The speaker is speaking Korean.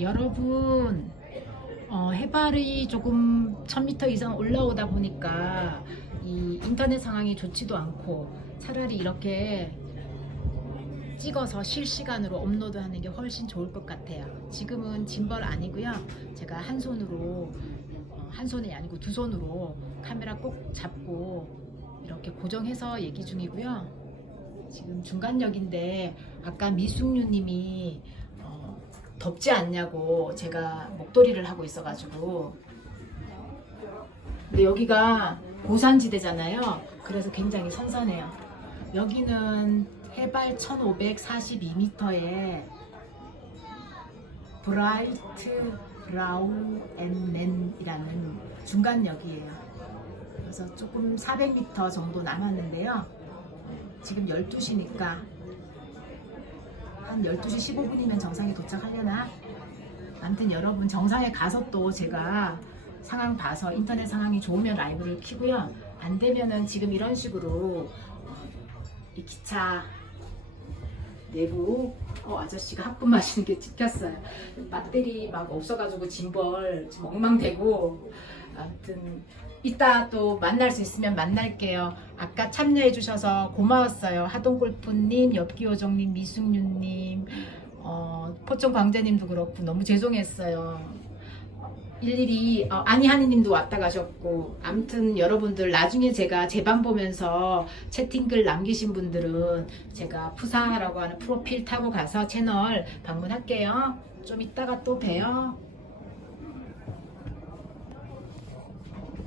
여러분 어, 해발이 조금 1000m 이상 올라오다 보니까 이 인터넷 상황이 좋지도 않고 차라리 이렇게 찍어서 실시간으로 업로드하는 게 훨씬 좋을 것 같아요. 지금은 짐벌 아니고요. 제가 한 손으로 어, 한 손이 아니고 두 손으로 카메라 꼭 잡고 이렇게 고정해서 얘기 중이고요. 지금 중간역인데 아까 미숙류님이 어, 덥지 않냐고 제가 목도리를 하고 있어가지고 근데 여기가 고산지대잖아요. 그래서 굉장히 선선해요. 여기는 해발 1542m에 브라이트 라우앤넨이라는 중간역이에요. 그래서 조금 400m 정도 남았는데요. 지금 12시니까 한 12시 15분이면 정상에 도착하려나? 아무튼 여러분 정상에 가서 또 제가 상황 봐서 인터넷 상황이 좋으면 라이브를 키고요. 안 되면은 지금 이런 식으로 어, 이 기차 내부 어 아저씨가 한분 마시는 게 찍혔어요. 배터리 막 없어가지고 짐벌 지금 엉망되고 아무튼 이따 또 만날 수 있으면 만날게요. 아까 참여해 주셔서 고마웠어요. 하동골프님, 엽기요정님, 미숙윤님, 어, 포천 광재님도 그렇고 너무 죄송했어요. 일일이 어, 아니하니님도 왔다 가셨고 아무튼 여러분들 나중에 제가 제방 보면서 채팅글 남기신 분들은 제가 푸사라고 하는 프로필 타고 가서 채널 방문할게요. 좀 이따가 또 봬요.